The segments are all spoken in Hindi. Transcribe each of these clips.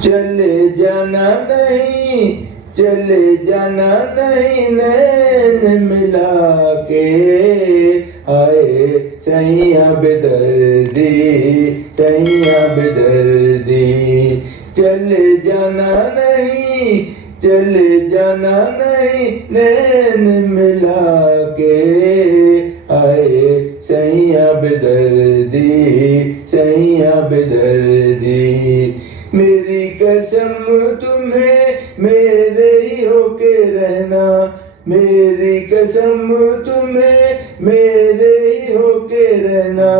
चले जाना नहीं, चले जाना नहीं नैन मिला के, आए सैया बेदर्दी, सैया बेदर्दी। चले जाना नहीं, चले जाना नहीं नैन मिला के, आए सैया बेदर्दी, सैया बेदर्दी। मेरी कसम तुम्हें मेरे ही होके रहना, मेरी कसम तुम्हें मेरे ही होके रहना।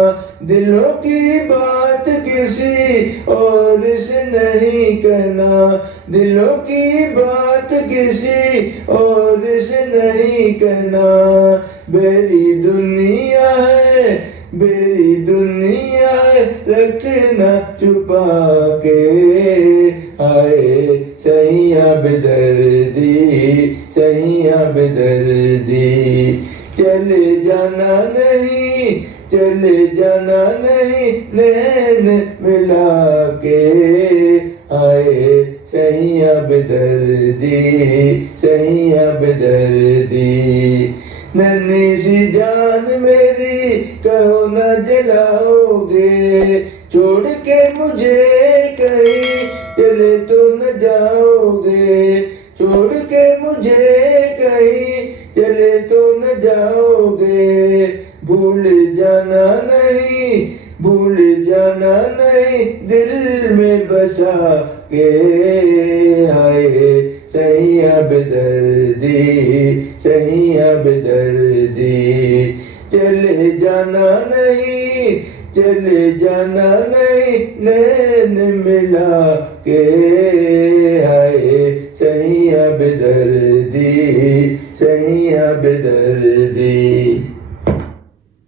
दिलों की बात किसी और से नहीं कहना, दिलों की बात किसी और से नहीं कहना। मेरी दुनिया है, मेरी दुनिया है, रखना छुपा के, आए सैया बेदर्दी, सैया बेदर्दी। चले जाना नहीं, चले जाना नहीं नैन मिला के, आए सैया बेदर्दी, सैया बेदर्दी। नन्ही सी जान मेरी कहो न जलाओगे, छोड़ के मुझे कहीं चले तो न जाओगे, छोड़ के मुझे कहीं चले तो न जाओगे। भूल जाना नहीं, भूल जाना नहीं दिल में बसा के, आए सैया बेदर्दी, सैया बेदर्दी। चले जाना नहीं, चले जाना नहीं नैन मिला के, आए सैया बेदर्दी, सैया बेदर्दी।